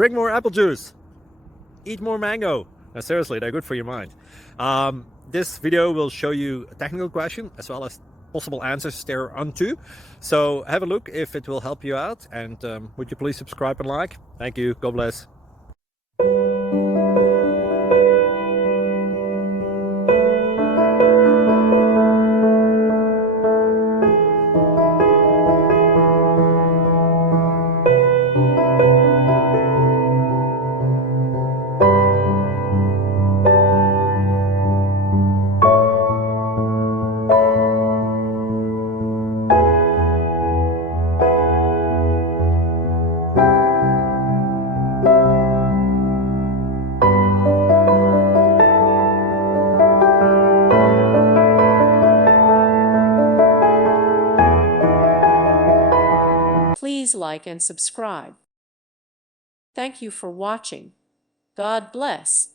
drink more apple juice, eat more mango. Now, seriously, they're good for your mind. This video will show you a technical question as well as possible answers thereunto. So have a look if it will help you out, and would you please subscribe and like? Thank you. God bless. Please like and subscribe. Thank you for watching. God bless.